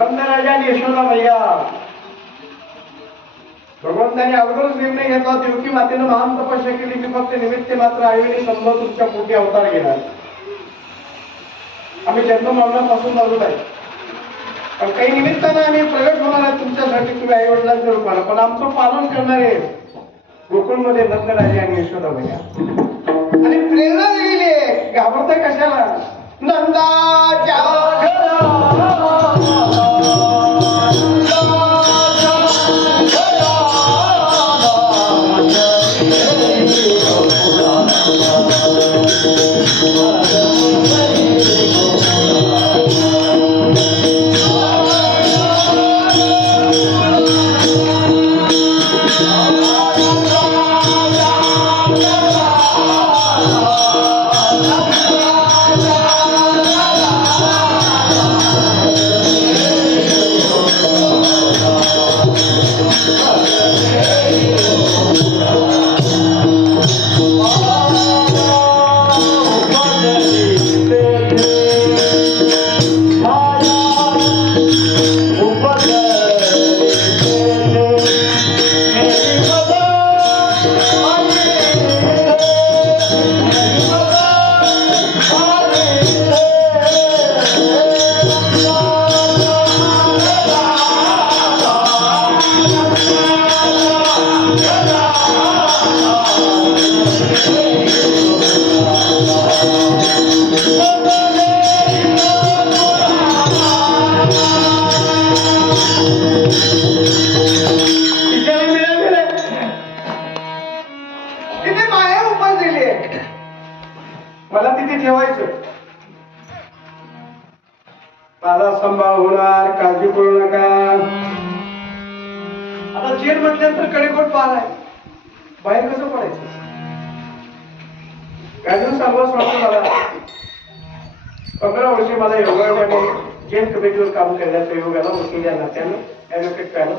नंदराजा आणि यशोदा मैया भगवंताने अगोदरच निर्णय घेतला, देवकी मातेनं महान तपस्या केली, मी फक्त निमित्त मात्र आईने समजा तुमच्या पोटी अवतार घेणार. आम्ही जन्म मरणापासून बाजूला आहे, पण काही निमित्तानं आम्ही प्रगट होणार आहे तुमच्यासाठी, तुम्ही आई वडिलांच्या रूपाला, पण आमचं पालन करणारे गोकुळमध्ये नंदराजा आणि यशोदा मैया. आणि प्रेरणा दिलेली आहे, घाबरताय कशाला? नंदाच्या मला तिथे ठेवायचं, माझा संभाव होणार, काळजी करू नका. आता जेल म्हटल्यानंतर कडेकोट पार आहे, बाहेर कसं पडायचं? काही दिवस अनुभव सांगतो मला, 15 वर्षे मला योगाने जेल कमिटीवर काम करण्याचा योग आला, वकील या नात्यानं, ऍडव्होकेट पॅनल.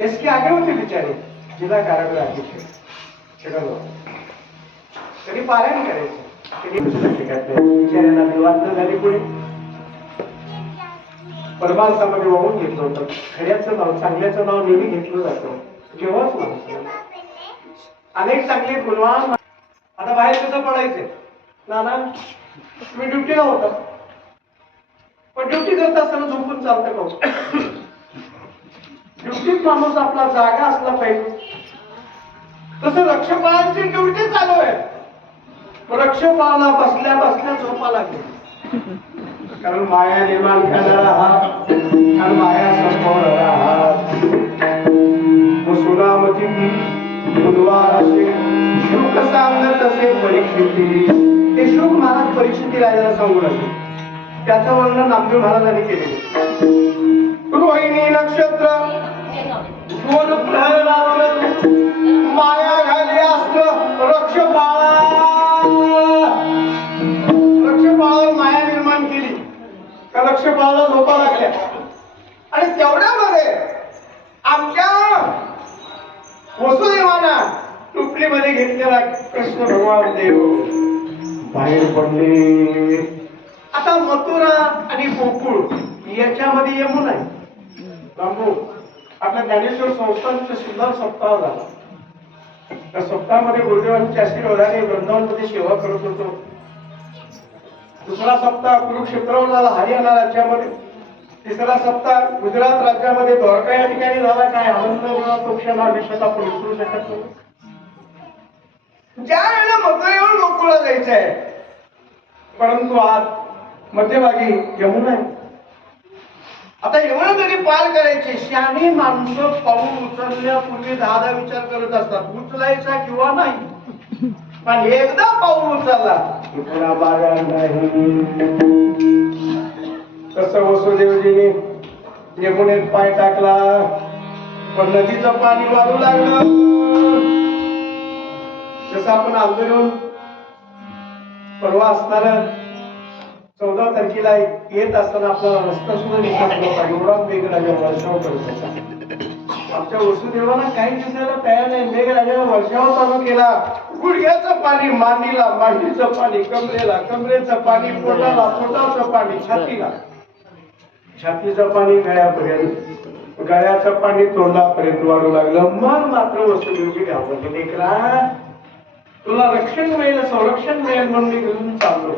एसके आगे होते बिचारे, जिल्हा कारागृह अध्यक्ष तरी पारायण करायचं, बिचाऱ्याला निवारण झाली. पुढे परमार्थामध्ये वाहून घेतलं होतं. खऱ्याचं नाव, चांगल्याचं नाव नेहमी घेतलं जातं जेव्हाच माणूस. अनेक चांगले गुणवान. आता बाहेर कसं पडायचं? नाना तुम्ही ड्युटीला होता, पण ड्युटी करत असताना झोपून चालतं का? ड्युटीत माणूस आपला जागा असला पाहिजे. तसं रक्षपालांची ड्युटी चालू आहे, रक्षपाला बसल्या बसल्या झोपा लागली. कारण माया निर्माण करणारा हात आणि माया संपवणारा हात. सुनामती शुक सांगत तसे परीक्षिती. हे शुक महाराज परीक्षिती राजाला सांगू लागले. त्याचं वर्णन नामदेव महाराजांनी केले. रोहिणी नक्षत्र दोन प्रहर रात्र माया घाली असत रक्षपाळा. रक्षपाळावर माया निर्माण केली का रक्षपाळाला झोपा लागल्या. आणि तेवढ्यामध्ये आमच्या वसुदेवाना टुपलीमध्ये घेतलेला कृष्ण भगवान देव बाहेर पडले. आता मथुरा आणि गोकुळ याच्यामध्ये यमुना आहे. बांबू आपल्या ज्ञानेश्वर संस्थांचा सुंदर सप्ताह झाला. त्या सप्ताहामध्ये गुरुदेवांच्या आशीर्वादाने वृंदावनमध्ये सेवा करत होतो. दुसरा सप्ताह कुरुक्षेत्रावर झाला हरियाणा राज्यामध्ये. तिसरा सप्ताह गुजरात राज्यामध्ये द्वारका या ठिकाणी झाला. काय आनंद तो क्षण आयुष्यात आपण विसरू शकत नाही. ज्या वेळेला मथुरेवर गोकुळला जायचं आहे, परंतु आज मध्यभागी यमुना आहे. आता यमुना नदी पार करायची. शहाणी माणसं पाऊल उचलण्यापूर्वी 10 विचार करत असतात, उचलायचा किंवा नाही. पण एकदा पाऊल उचलला की पुन्हा माघार नाही. तसं वसुदेवजीने यमुनेत पाय टाकला, पण नदीचं पाणी वाढू लागलं. जसं आपण आंदोलन परवा असणार 14 तारखेला येत असताना आपला रस्ता सुद्धा दिसत नव्हता, एवढा मेघराजा वर्षाव करत होता. आमच्या वसुदेवाला काही दिसायला तयार नाही. मेघराजाने वर्षाव चालू केला. गुडघ्याचं पाणी मांडीला, मांडीचं पाणी कमरेला, कमरेचं पाणी पोटाला, पोटाचं पाणी छातीला. छातीचं पाणी गळ्यापर्यंत, गळ्याचं पाणी तोंडापर्यंत वाढू लागलं. मग मात्र वसुदेवजी घाबरले. लेकरा, तुला रक्षण मिळेल, संरक्षण मिळेल म्हणून मी घेऊन चाललो,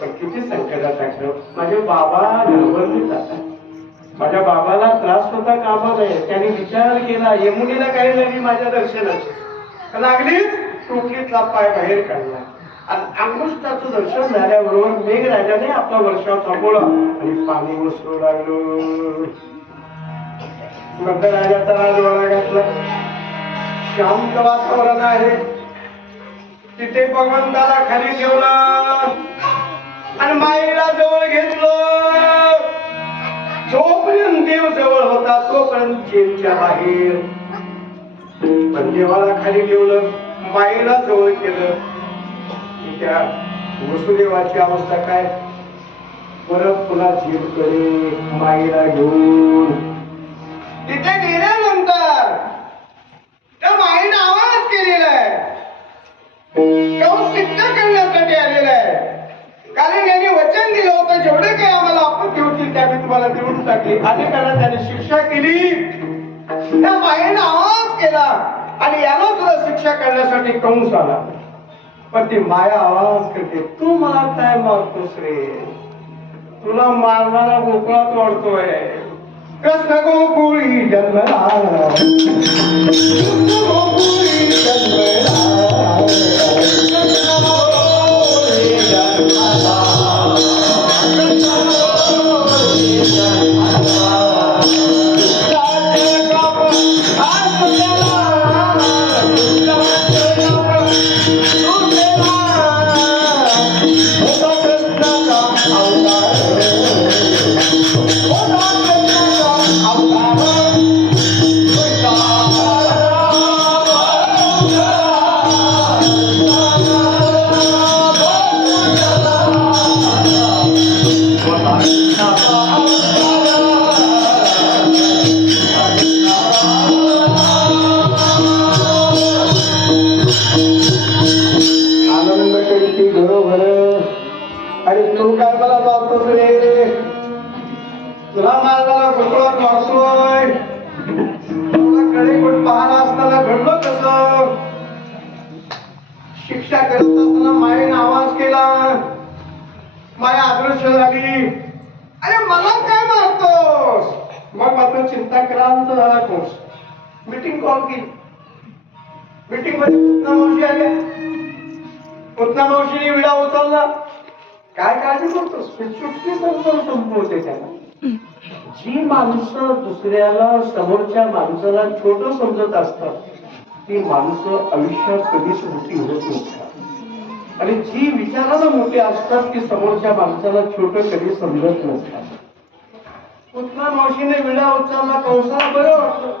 पण किती संकटात टाकलं. माझे बाबा घाबरले जातात. माझ्या बाबाला त्रास होता कामा नये. त्याने विचार केला, यमुनीला काही झाली माझ्या दर्शनाची, लागलीच टोकीतला पाय बाहेर काढला आणि अंगुष्ठाचं दर्शन झाल्याबरोबर मेघराजाने आपला वर्षाव थांबवला आणि पाणी उसळू लागलो. नंतर राजाचा राजवाडा घातला. शांत वातावरण आहे. तिथे भगवंताला खाली ठेवलं आणि माईला जवळ घेतलं. जोपर्यंत देव जवळ होता तोपर्यंत जेलच्या बाहेर. पण देवाला खाली ठेवलं, माईला जवळ केलं. त्या वसुदेवाची अवस्था काय, परत पुन्हा जेलकडे माईला घेऊन तिथे गेल्यानंतर त्या माईने आवाज केलेला आहे, कौन सिद्ध करण्यासाठी आलेला आहे. कारण यांनी वचन दिलं होतं जेवढे काही आम्हाला आपत्ती होतील त्या मी तुम्हाला देऊन टाकली. अनेकांना त्याने शिक्षा केली. त्या माईने आवाज केला आणि याला तुला शिक्षा करण्यासाठी कंस आला. पण ती माया आवाज करते, तू मला काय मारतोस रे, तुला मारणारा गोकुळात वाढतोय. कृष्ण गोकुळी जन्मला, गोकुळी जन्मला, शिक्षा करत असताना मायेने आवाज केला. माया अदृश्य झाली. अरे मला काय मारतोस? मग मात्र चिंता करांत झाला. कोर्स मीटिंग कॉल केली. मीटिंग मध्ये पुतना मावशी आल्या. पुतना मावशीने विडा उचलला. काय काळजी करतोस? चुटकी समजून संपवते त्याला. जी माणसं दुसऱ्याला, समोरच्या माणसाला छोट समजत असतात ती माणसं आयुष्यात कधीच मोठी होत नसतात. आणि जी विचाराला मोठी असतात ती समोरच्या माणसाला छोट कधी समजत नसतात. पुतना मावशीने विडा उचलला. कंसाला बरं वाटलं.